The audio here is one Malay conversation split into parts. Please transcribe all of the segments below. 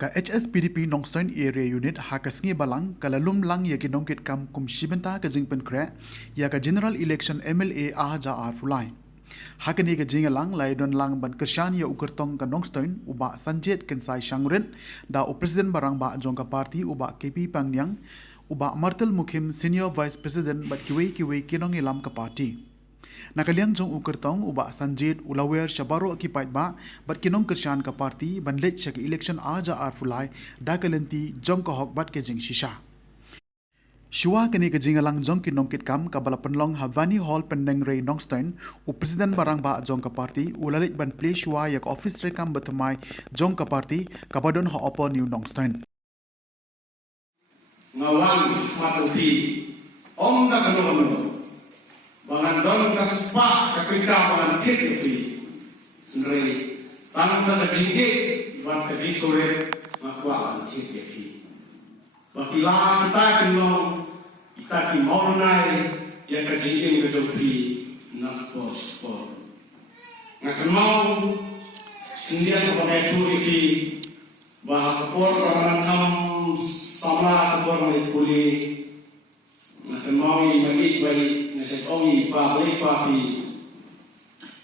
ka HSPDP Nongstoin Area Unit hakasngi balang kalalum lang ya kinongkit kam kum shibenta ka jingpen kre ya ka General Election MLA ahaja arfulai. Hakani ka jingalang lai don lang ban kershan ya ukertong ka Nongstoin uba Sanjet Kensai Shangren da o President barang ba jongka party uba KP Pangyang uba Martel Mukim Senior Vice President bat kiwei kinong ilam ka party. Nakaliang jong ukertong uba Sanjit ulawer syabaro akipait ba bat kinong kershan ka party ban let sya ka election aja arfulai da kalenti jong ka hok bat ke jing shisha. Shua kini ke jingalang jong kinong kitkam kabala penlong Havani Hall pendeng Ray Nongstoin u presiden barang ba jong ka party ulalit ban play shua yak office rekam betemai jong ka party kabadon ha opo New Nongstoin. Ngawang matupi om na kanono bangan don kaspa ketika bangan kit kepi nrei tanam na kajinge bat kaji sore makwa an kit kepi bakila kita kinong kita ki maunai ya kajinge ngajopi nakpo sport ngakamau sindian ko meturi ki bahapor bangan kam sama kabor mai puli ngakamau malik balik nasi ongi pabrik papi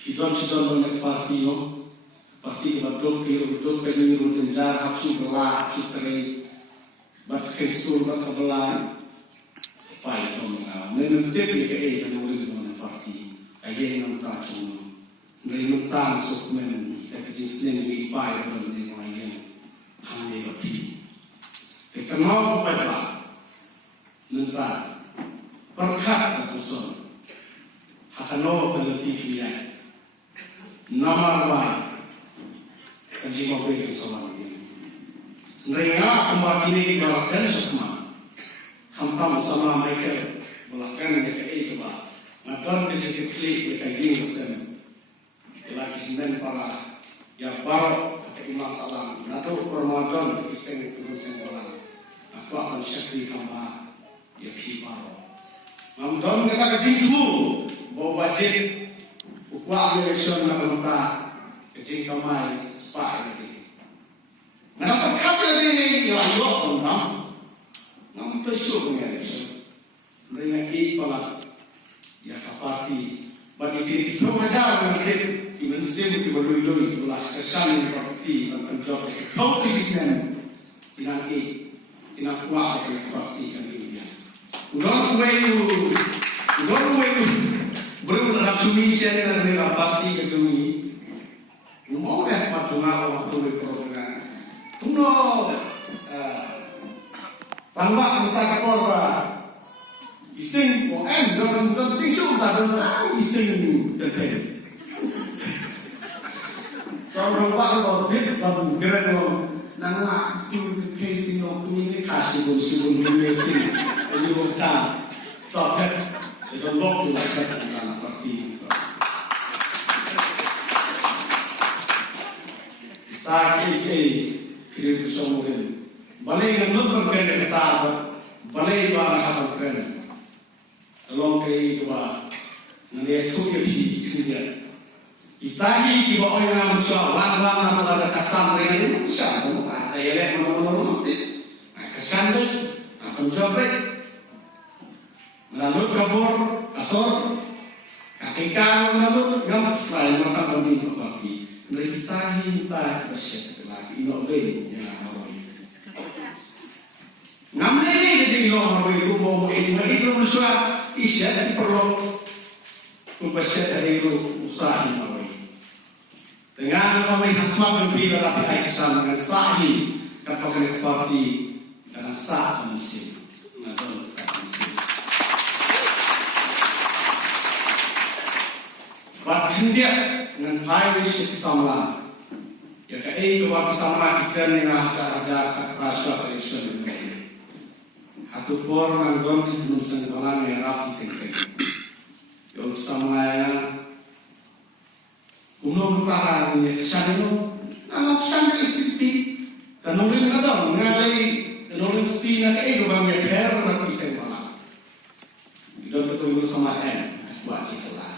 sidon banyak parti no parti kebetul betul pengen jenjar hapsu belah hapsu teri bat kristur bat kebelah pai to menurut dia ke kan orang itu parti aye nam ta chung ngai nam ta sok men ta kisien ni pai don ni mai hande papi ke kamau pai ba nenta perkat kuson hakano peneliti dia nama kaji mau pergi sama dia mereka kembali ini galakkan semua hantam sama mereka belakang mereka itu bah ngabar di sini klik mereka gini sen lagi men para ya baru ke imam salam nato Ramadan kisah kurusan bola aku akan syakri kamba ya baru Namdon kita kejingku bawa wajib ukwa election na kamata kejing kamay spa lagi. Nampak kata ini ilayo kontam nam pesu election. Mereka pala ya kapati bagi kita mengajar mereka imensim dibalui kelas kesan parti dan job kau kisah inang kuat parti kan Don't wait belum dalam submission dan rapati ke kami. Mau dah patungah waktu program. Tuno tambah kita kapora. Ising ko don sing sudah don sang ising dete. Kalau rumah bit baru gereno nang asin casing no kini kasih sibun sing ini bukan topet itu lok lagi dalam parti tapi kirim kesomurin balai ngelut berkena kita balai barang hafal kena tolong kei dua nanti suka dia Itahi di bawah yang manusia, wan ada kesan dengan itu bisa, ada elek mana kesan tu, penjobret, melalui kabur, asor, kaki kau melalui ngam fly mata bani berarti, mereka kita bersyukur lagi, inovasi yang awal. Ngambil ini jadi inovasi rumah ini, itu manusia isya perlu bersyukur dari usaha ini. Dengan memilih semua berbeda tapi saya kesan dengan sahih kapal parti dalam sah musim atau musim. Bahkan dia dengan high risk sama ya kei keluar sama kita dengan harga rasa election ini. Hatu por nanggon itu senggolan merah tinggi. Yang sama Uno tahan ni syarino, anak syarino istri, kanulin ada, ngalai kanulin istri nak bang per nak iseng malam. Kita betul sama buat sekolah.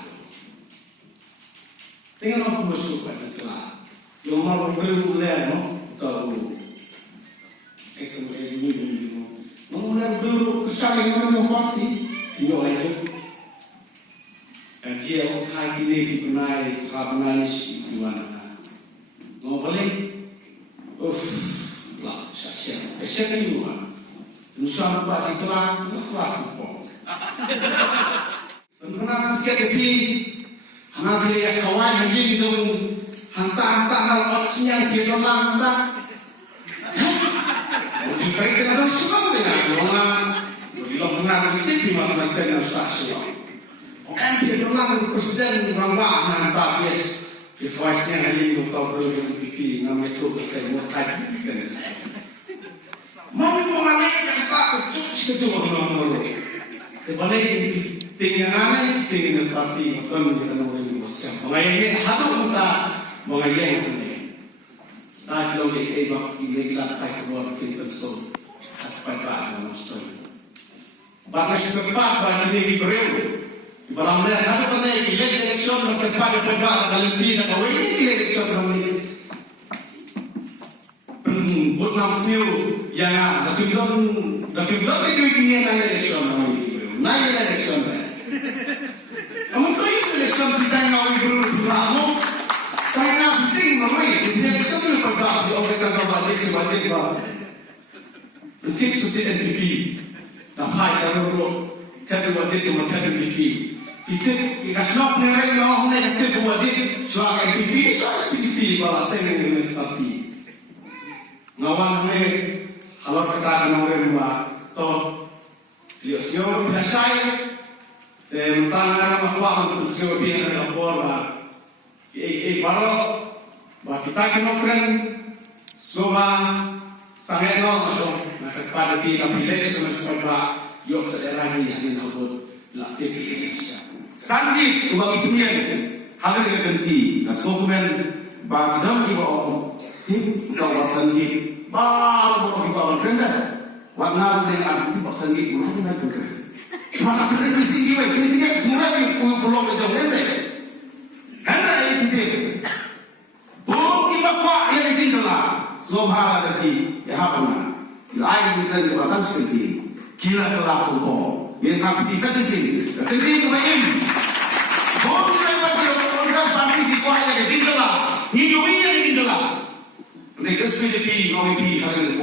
Tengok aku masuk buat sekolah. Yang mau beli no, tahu. mulher dulu kesaling menunggu parti, kini lagi. Kajian hari ini dikenai karnalis di mana? Mau balik? Lah, saya ni bukan. Nusa buat itulah, lah pun. Pernah kita pergi, anak dia kawan yang gitu, hantar dalam oksigen dia doang dah. Mereka kadang suka dengan orang, bilang benar kita di masa dengan saksi. Kan dia doang presiden ramah hantar yes, device-nya hanya itu kau perlu fikir, namanya tu kita mau kaji. Mau mengalih yang tak cukup orang. Kebalik tinggal aneh, tinggal parti, bukan kita nak orang Muslim. Mengalir hadap kita, mengalir ini. Kita kalau kita ibarat tak keluar kita bersol, apa yang Muslim. Bahkan setempat bagi ini beribu. Ibarat mana hadap kita election tempat tempat dalam diri kita ini election kami. Bukan siu yang tapi belum itu ini election kami. Naik election ni. Kamu tahu election kita yang awal berlaku. Kaya nak penting mamai. Election ni berlaku. Orang kata balik. Penting sudah NPP. Nampai cara orang kata balik ke macam NPP. Itu kasnop ni lagi orang ni kata balik. Soal NPP, soal NPP balas dengan parti. Ngawang ni kalau kita nak orang luar, toh. Dia siapa kita saya, tentang apa masalah untuk siapa yang lapor bah, baru bah kita kena keren, semua sangat langsung, nak kepada kita pilih semua sebab yok sederhana yang nak latih Indonesia. Sanjit bagi dunia, hal yang kenci, naskomen bagi dalam ibu orang, tim kawasan sanjit, baru ibu orang rendah. Warna dengan arti pasal ini bukan cuma bukan. Mana kita di sini kita semua ni pulau macam ni. Hendak ini. Kita buat yang di sini lah. Subhanallah tadi, ya apa mana? Lain kita dibuatkan seperti kira kelak pun. Ini sampai di sini. Jadi itu main. Kita buat partisi kuat yang di sini lah. Hidup yang di sini lah. Mereka seperti OEP hari ini.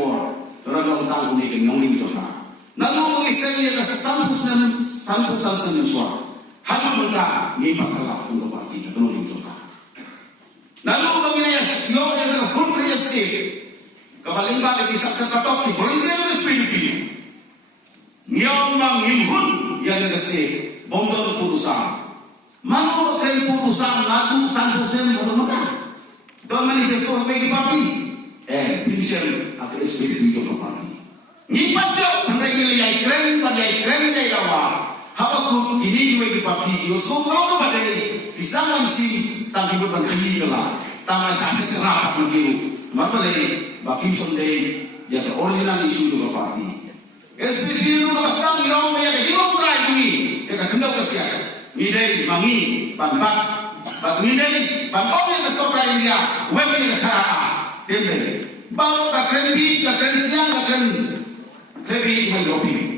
Orang tahu ni yang ni juga. Nalu istilahnya adalah sampusan semua. Hanya mereka ni pakailah untuk parti itu ni juga. Nalu bagaimana? Yo yang adalah full free state. Kapaling balik di sakit katok di volunteer SPDP. Nyom mang himpun yang ada state. Bomber putusan. Malu kali putusan lagu sampusan mereka. Don manifesto bagi parti. Division atau SPDP itu parti. Ni patut mereka lihat keren dari awal. Apa tu ini juga di parti. Yo semua pada ini bisa masih tapi bukan ini lah. Tangan saya serap begitu. Maka lagi bagi sondai yang original isu itu parti. SPDP itu pasang yang yang lima belas ini. Yang kena kesian. Midai mangi banbat. Bagi midai bangun yang kesokan dia. Web yang kerana. Demi baru kakren siang kakren lebih mengopi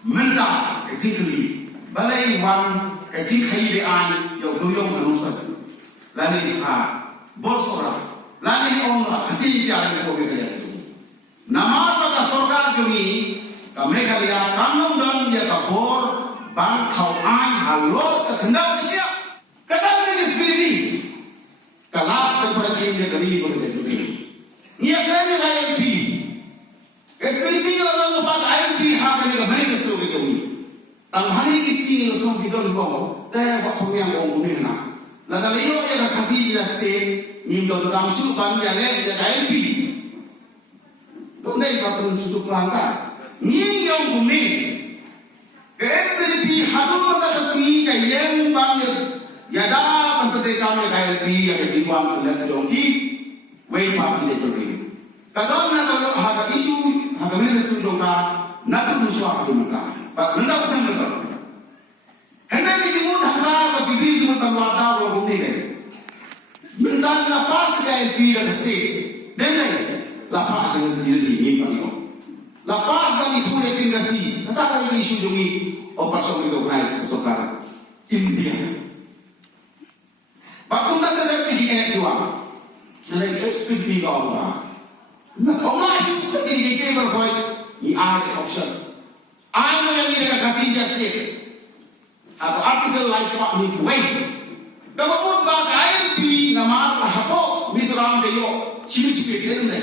mentah kecil balai wan kecil kaidian yang doyong manusia lalu bos orang lalu orang kasih jalan kopi kaya itu nama pada surga juni kami kalian kanung dan dia kabur bang kau halor kekendak siap kadang ini sendiri kalau berpercaya dia kali berpercaya ia kerana IMP. SPDP kalau lepas IMP hak ni kembali ke seluruh itu. Tang hari isi untuk bidon gong, dah buat pemiang gong ni nak. Lalu leo ia kasih dia state, minta dalam sukan dia leh dia IMP. Don't they got to susu pelanggan. Ni yang bumi. Ke SPDP hadu kita kasih kayem banyak. Ya dah penting kami IMP yang dibuang oleh Jogi. Way party itu ni. Kalau nak ada isu, ada minister dongka, nak bersuara dongka. Benda apa yang betul? Hendak dibuat hara bagi diri kita wadah orang ini. Benda lepas dari pihak state, dan lepas dari diri ini paling. Lepas dari itu yang imigrasi, kata lagi isu demi operasi organize kesokaran India. Bakun tak ada PDN dua, nanti SPP Allah. Nah, orang isu tak PDN berkoi, ini ada option. Ano yang ini kasih jasa, atau artikel lain sebab ni kuai. Dapat pun bagai di nama apa misram deyo ciri-ciri dia ni,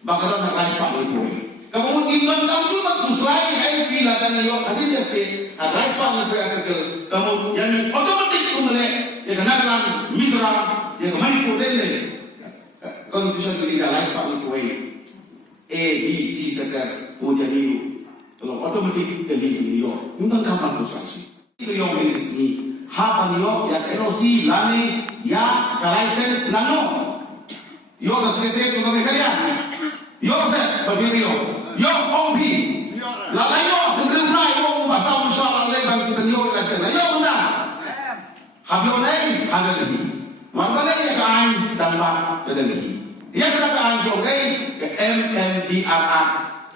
bakaran nak lain sebab ni kuai. Kamu iman kamu sudah musai hai bila tadi yo kasih jasa, ada sebab ni kuai artikel. Kamu yang otomatik kumule, yang kenalan misram, yang kemana pun dia ni. Constitution kita lain sebab ni kuai. A, B, C kata punya ni. Kalau otomatik jadi niyo, undang kapan konstruksi. Itu yang ini sini. Hapa niyo ya NOC lani ya license nano. Yo kasete tu mereka ya. Yo se bagi yo. Yo OP. Lalu yo kendera yo bahasa Malaysia leban niyo license. Yo benda. Habis lagi ada lagi. Mana lagi yang kain dan bak ada lagi. Ia kata kain yo ke MMDRR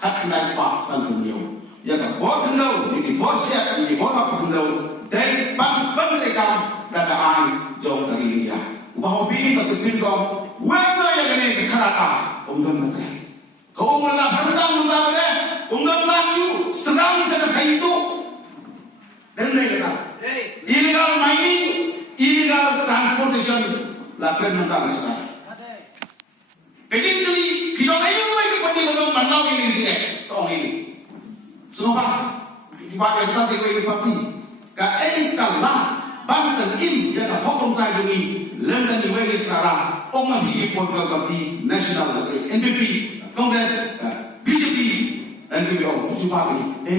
hak nice pak santunyo. Ya kan, buat kendau, ini buat siap, ini buat apa kendau, dan mereka dataan jauh dari dia. Bahawa bini tak kesindong, wena yang ini kerata, unggun menteri. Kau mana berdang mentari deh, unggun maju, serang sedang kayu itu, dan mereka illegal mining, illegal transportation, lakukan mentari sekarang. Kecuali kita kayu lagi seperti orang mandau ini dia, tong ini. Semua dipakai kita tengok ini pasti. Kalau kalah banten im yang hukum saya ini lembang diwakili kerana orang ini political party national NPP Congress BJP NPP cuba ini.